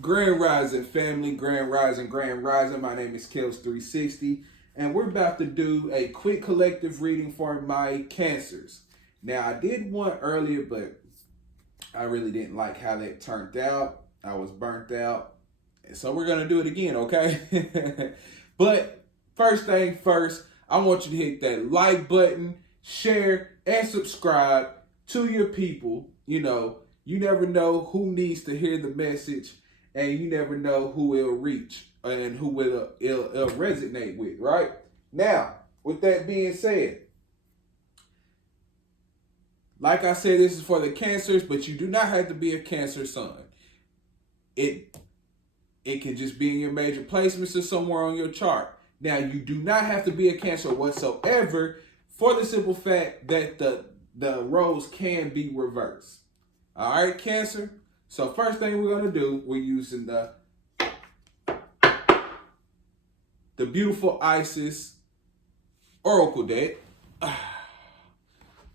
Grand Rising family, Grand Rising, Grand Rising. My name is Kellz 360, and we're about to do a quick collective reading for my cancers. Now, I did one earlier, but I really didn't like how that turned out. I was burnt out, and so we're gonna do it again, okay? But first thing first, I want you to hit that like button, share, and subscribe to your people. You never know who needs to hear the message, and you never know who it'll reach and who it'll resonate with, right? Now, with that being said, like I said, this is for the cancers, but you do not have to be a cancer son. It it can just be in your major placements or somewhere on your chart. Now, you do not have to be a cancer whatsoever, for the simple fact that the roles can be reversed. All right, Cancer. So first thing we're gonna do, we're using the beautiful Isis Oracle deck.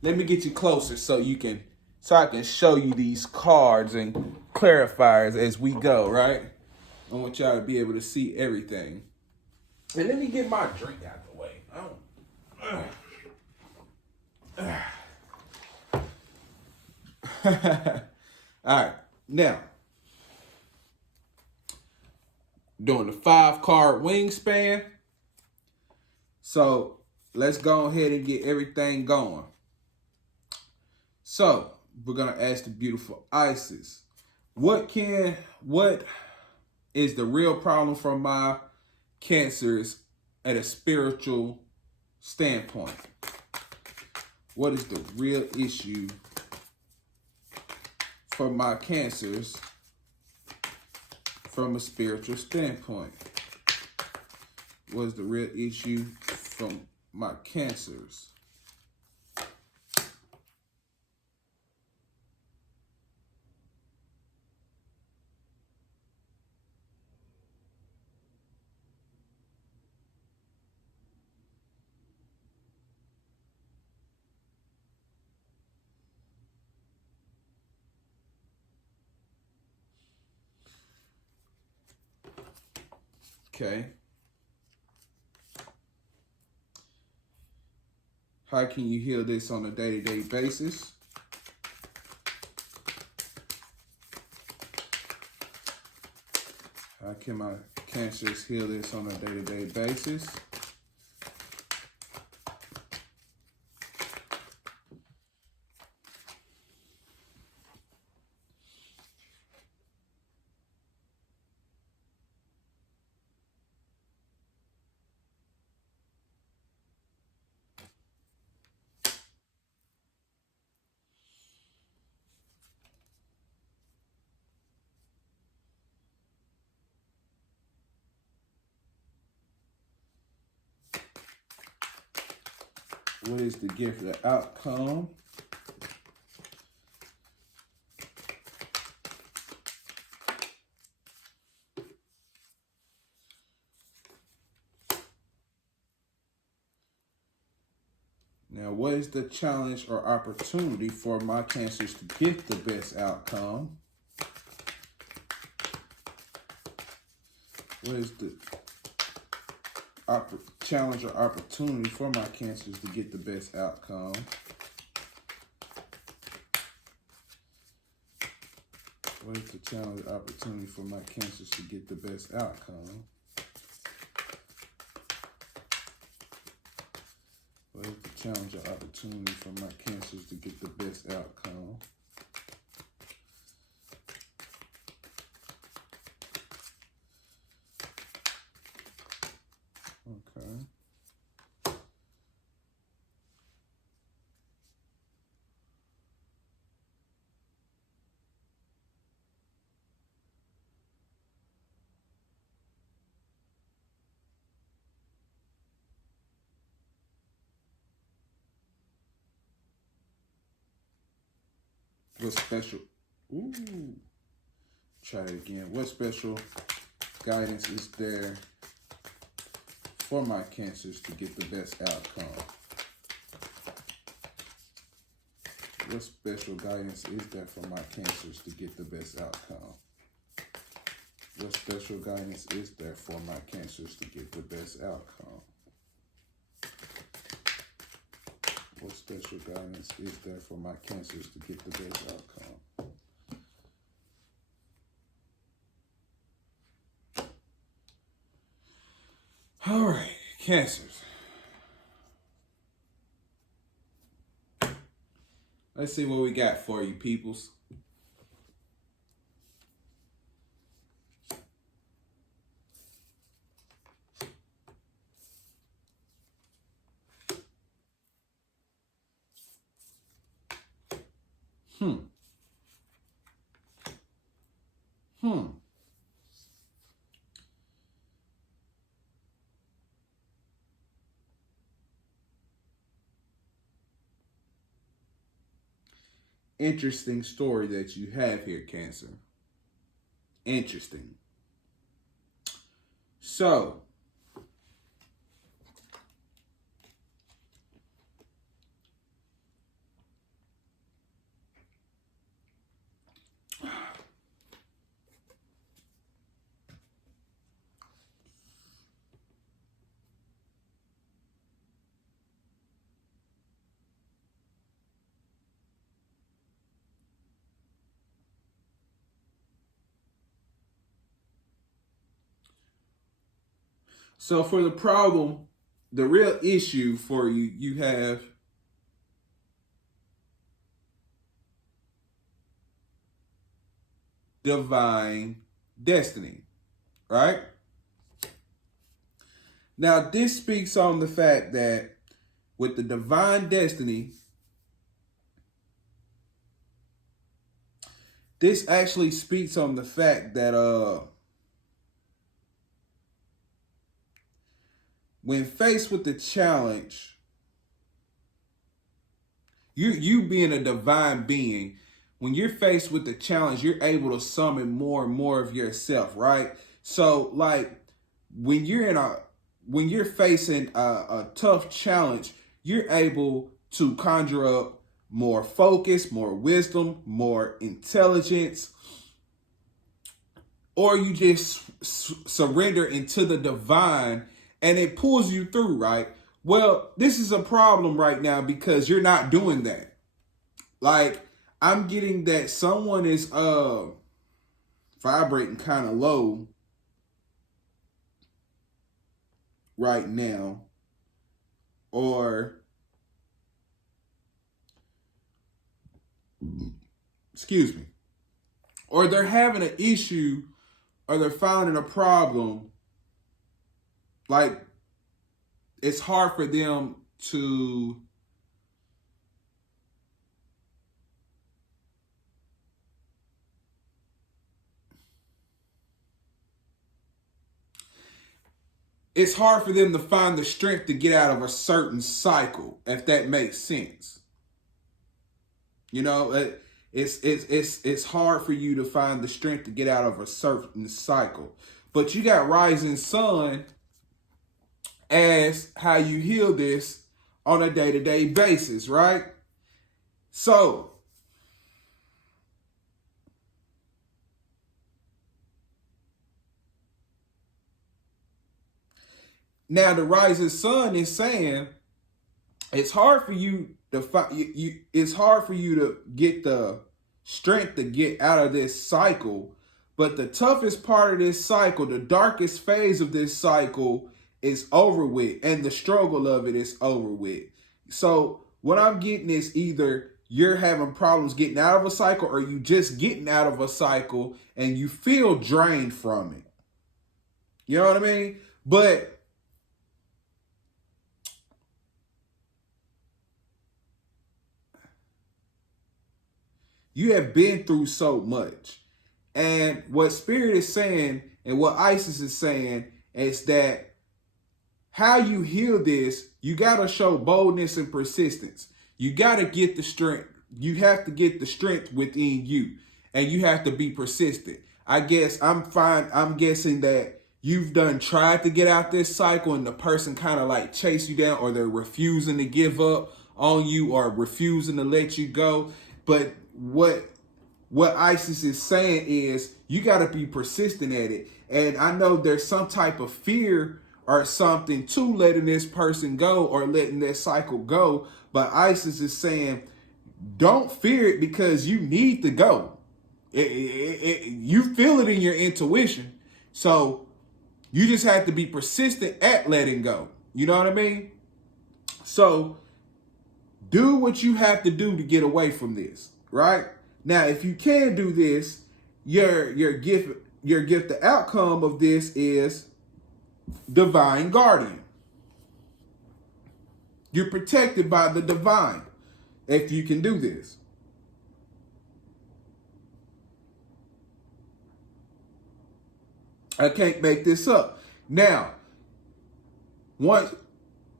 Let me get you closer so I can show you these cards and clarifiers as we go, right? I want y'all to be able to see everything. And let me get my drink out of the way. All right, now doing the 5-card wingspan. So let's go ahead and get everything going. So we're gonna ask the beautiful Isis, what is the real problem for my cancers at a spiritual standpoint? What is the real issue for my cancers from a spiritual standpoint? What is the real issue from my cancers? Okay. How can you heal this on a day-to-day basis? How can my cancers heal this on a day-to-day basis? What is the gift of the outcome? Now, what is the challenge or opportunity for my cancers to get the best outcome? What is the challenge or opportunity for my cancers to get the best outcome? What is the challenge or opportunity for my cancers to get the best outcome? What is the challenge or opportunity for my cancers to get the best outcome? Okay. What special? Ooh. Try it again. What special guidance is there for my cancers to get the best outcome? What special guidance is there for my cancers to get the best outcome? What special guidance is there for my cancers to get the best outcome? What special guidance is there for my cancers to get the best outcome? All right, cancers. Let's see what we got for you, peoples. Interesting story that you have here, Cancer. Interesting. So, so for the problem, the real issue for you, you have divine destiny, right? Now, this speaks on the fact that with the divine destiny, this actually speaks on the fact that when faced with the challenge, you being a divine being, when you're faced with the challenge, you're able to summon more and more of yourself, right? So, like when you're facing a tough challenge, you're able to conjure up more focus, more wisdom, more intelligence, or you just surrender into the divine and it pulls you through, right? Well, this is a problem right now because you're not doing that. Like, I'm getting that someone is vibrating kind of low right now, or excuse me, or they're having an issue, or they're finding a problem. Like, it's hard for them to find the strength to get out of a certain cycle, if that makes sense. You know, it's hard for you to find the strength to get out of a certain cycle. But you got rising sun as how you heal this on a day-to-day basis, right? So, now the rising sun is saying it's hard for you to it's hard for you to get the strength to get out of this cycle, but the toughest part of this cycle, the darkest phase of this cycle is over with, and the struggle of it is over with. So what I'm getting is either you're having problems getting out of a cycle, or you just getting out of a cycle and you feel drained from it. You know what I mean? But you have been through so much. And what Spirit is saying and what Isis is saying is that how you heal this, you got to show boldness and persistence. You got to get the strength. You have to get the strength within you, and you have to be persistent. I guess I'm guessing that you've tried to get out this cycle, and the person kind of like chase you down, or they're refusing to give up on you, or refusing to let you go. But what what Isis is saying is you got to be persistent at it. And I know there's some type of fear or something to letting this person go or letting that cycle go. But Isis is saying, don't fear it because you need to go. You feel it in your intuition. So you just have to be persistent at letting go. You know what I mean? So do what you have to do to get away from this, right? Now, if you can do this, your gift, the outcome of this is divine guardian. You're protected by the divine if you can do this. I can't make this up. Now, once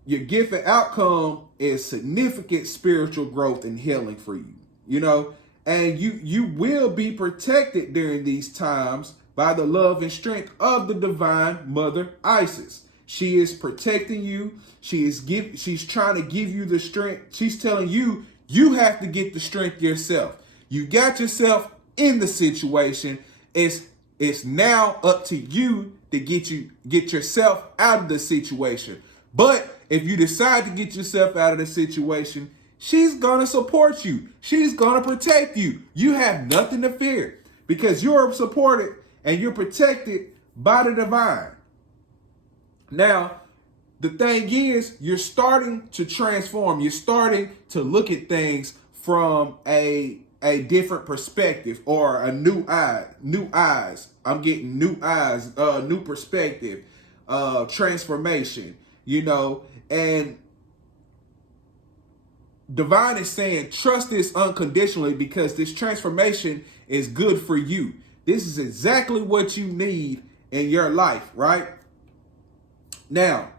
your gift and outcome is significant spiritual growth and healing for you, you know, and you will be protected during these times by the love and strength of the divine mother Isis. She is protecting you. She's trying to give you the strength. She's telling you you have to get the strength yourself. You got yourself in the situation. It's now up to you to get yourself out of the situation. But if you decide to get yourself out of the situation, she's going to support you. She's going to protect you. You have nothing to fear because you're supported and you're protected by the divine. Now, the thing is, you're starting to transform. You're starting to look at things from a different perspective or a new eyes. I'm getting new eyes, new perspective, transformation, you know, and divine is saying, trust this unconditionally because this transformation is good for you. This is exactly what you need in your life, right? Now,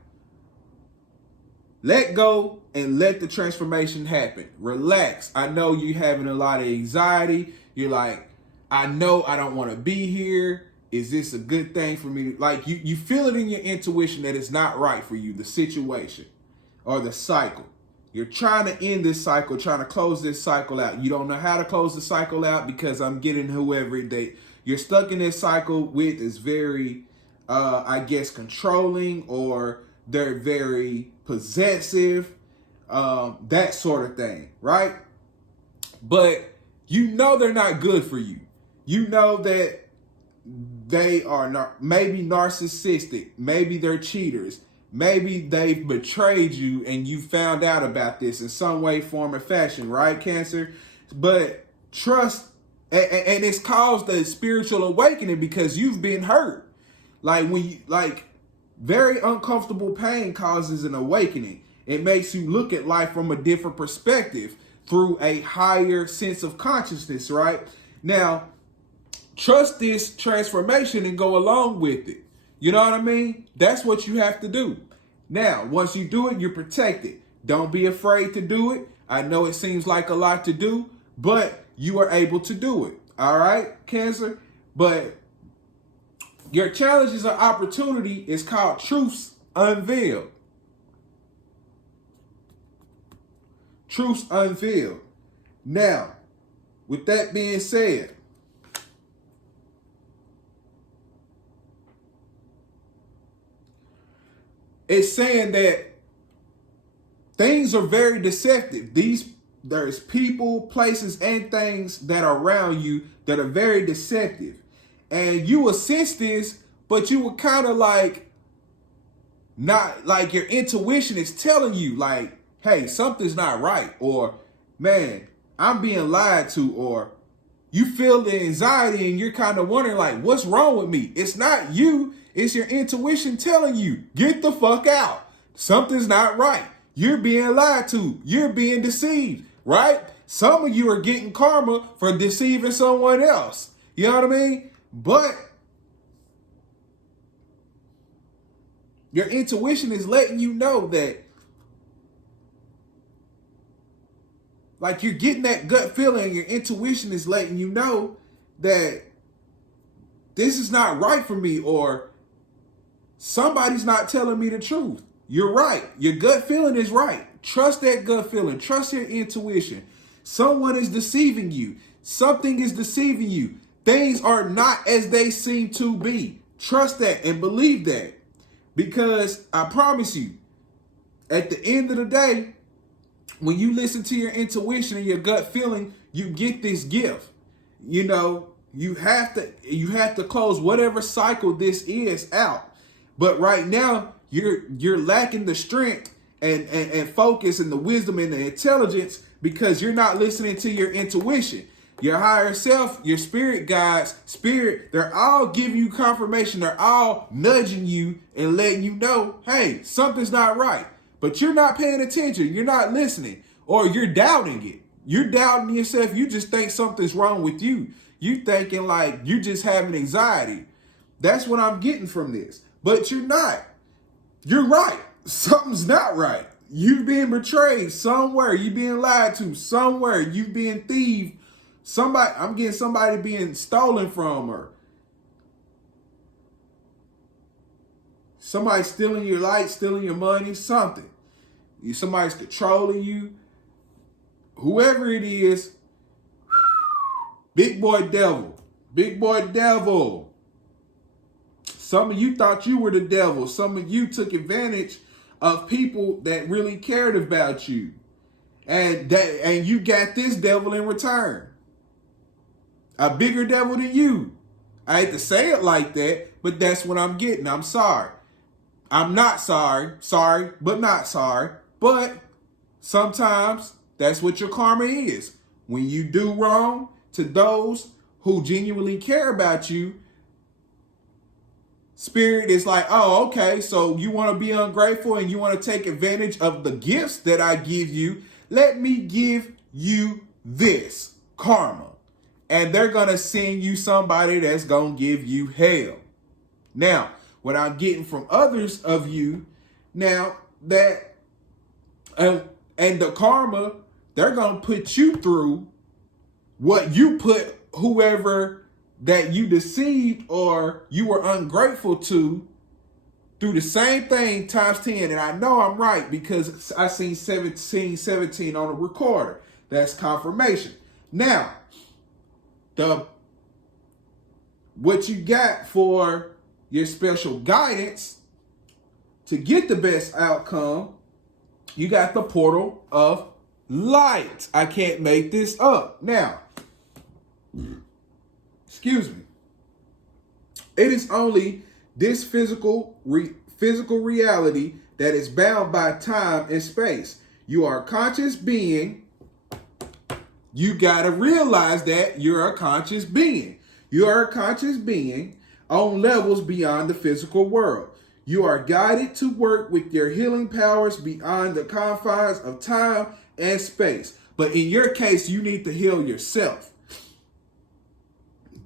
let go and let the transformation happen. Relax. I know you're having a lot of anxiety. You're like, I know I don't want to be here. Is this a good thing for me? Like you feel it in your intuition that it's not right for you, the situation or the cycle. You're trying to end this cycle, trying to close this cycle out. You don't know how to close the cycle out because I'm getting whoever you're stuck in this cycle with is very, I guess, controlling, or they're very possessive, that sort of thing, right? But you know they're not good for you. You know that they are not, maybe narcissistic, maybe they're cheaters, maybe they've betrayed you and you found out about this in some way, form, or fashion, right, Cancer? But trust, and it's caused a spiritual awakening because you've been hurt. Like very uncomfortable pain causes an awakening. It makes you look at life from a different perspective through a higher sense of consciousness, right? Now, trust this transformation and go along with it. You know what I mean? That's what you have to do. Now, once you do it, you're protected. Don't be afraid to do it. I know it seems like a lot to do, but you are able to do it. All right, Cancer? But your challenges or opportunity is called Truths Unveiled. Truths Unveiled. Now, with that being said, it's saying that things are very deceptive. There's people, places, and things that are around you that are very deceptive. And you will sense this, but you will kind of like, not like your intuition is telling you like, hey, something's not right. Or, man, I'm being lied to. Or you feel the anxiety and you're kind of wondering like, what's wrong with me? It's not you. It's your intuition telling you, get the fuck out. Something's not right. You're being lied to. You're being deceived, right? Some of you are getting karma for deceiving someone else. You know what I mean? But your intuition is letting you know that, like, you're getting that gut feeling. Your intuition is letting you know that this is not right for me, or somebody's not telling me the truth. You're right. Your gut feeling is right. Trust that gut feeling. Trust your intuition. Someone is deceiving you. Something is deceiving you. Things are not as they seem to be. Trust that and believe that. Because I promise you, at the end of the day, when you listen to your intuition and your gut feeling, you get this gift. You know, you have to close whatever cycle this is out. But right now, you're lacking the strength and focus and the wisdom and the intelligence because you're not listening to your intuition. Your higher self, your spirit guides, they're all giving you confirmation. They're all nudging you and letting you know, hey, something's not right. But you're not paying attention. You're not listening, or you're doubting it. You're doubting yourself. You just think something's wrong with you. You thinking like you just having anxiety. That's what I'm getting from this. But you're not. You're right. Something's not right. You've been betrayed somewhere. You've been lied to somewhere. You've been thieved. I'm getting somebody being stolen from, or somebody stealing your light, stealing your money, something. Somebody's controlling you. Whoever it is, big boy devil. Big boy devil. Some of you thought you were the devil. Some of you took advantage of people that really cared about you. And you got this devil in return. A bigger devil than you. I hate to say it like that, but that's what I'm getting. I'm sorry. I'm not sorry. Sorry, but not sorry. But sometimes that's what your karma is. When you do wrong to those who genuinely care about you, Spirit is like, oh, okay, so you want to be ungrateful and you want to take advantage of the gifts that I give you. Let me give you this karma. And they're going to send you somebody that's going to give you hell. Now, what I'm getting from others of you, now that, and the karma, they're going to put you through what you put whoever that you deceived or you were ungrateful to through the same thing times 10. And I know I'm right because I seen 17 on a recorder. That's confirmation. Now, what you got for your special guidance to get the best outcome, you got the portal of light. I can't make this up. Now, excuse me. It is only this physical reality that is bound by time and space. You are a conscious being. You got to realize that you're a conscious being. You are a conscious being on levels beyond the physical world. You are guided to work with your healing powers beyond the confines of time and space. But in your case, you need to heal yourself.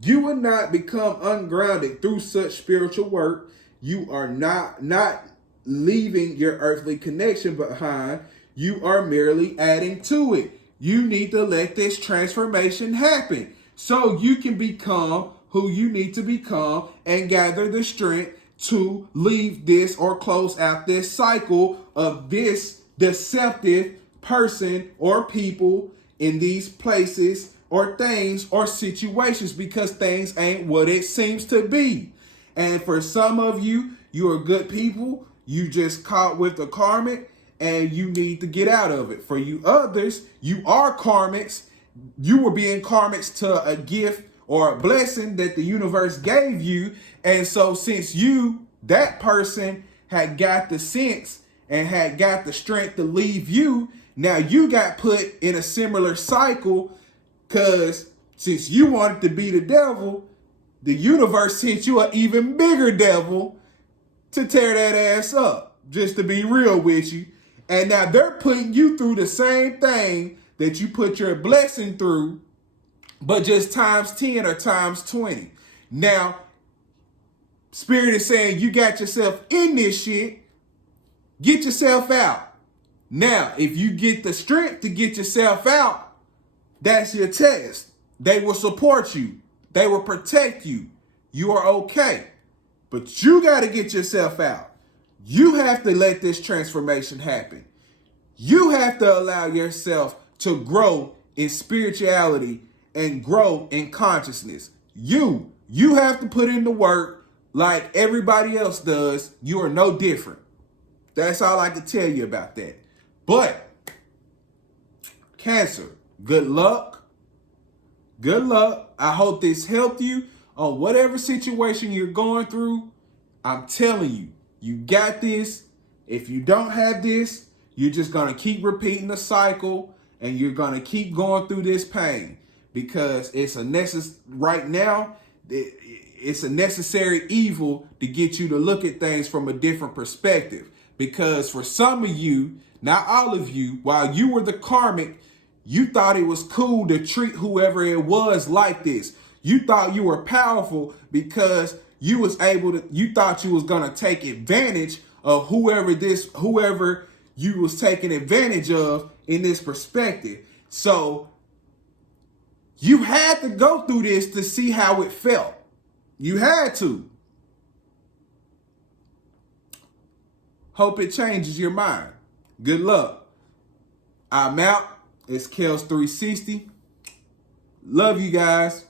You will not become ungrounded through such spiritual work. You are not leaving your earthly connection behind. You are merely adding to it. You need to let this transformation happen so you can become who you need to become and gather the strength to leave this or close out this cycle of this deceptive person or people in these places or things or situations, because things ain't what it seems to be. And for some of you, you are good people. You just caught with the karmic and you need to get out of it. For you others, you are karmics. You were being karmics to a gift or a blessing that the universe gave you. And so since that person had got the sense and had got the strength to leave you, now you got put in a similar cycle, because since you wanted to be the devil, the universe sent you an even bigger devil to tear that ass up, just to be real with you. And now they're putting you through the same thing that you put your blessing through, but just times 10 or times 20. Now, Spirit is saying you got yourself in this shit. Get yourself out. Now, if you get the strength to get yourself out, that's your test. They will support you. They will protect you. You are okay. But you got to get yourself out. You have to let this transformation happen. You have to allow yourself to grow in spirituality and grow in consciousness. You have to put in the work like everybody else does. You are no different. That's all I can tell you about that. But Cancer, good luck. Good luck. I hope this helped you on whatever situation you're going through. I'm telling you, you got this. If you don't have this, you're just going to keep repeating the cycle and you're going to keep going through this pain because it's right now, it's a necessary evil to get you to look at things from a different perspective. Because for some of you, not all of you, while you were the karmic, you thought it was cool to treat whoever it was like this. You thought you were powerful because you thought you was going to take advantage of whoever you was taking advantage of in this perspective. So you had to go through this to see how it felt. You had to. Hope it changes your mind. Good luck. I'm out. It's Kellz 360. Love you guys.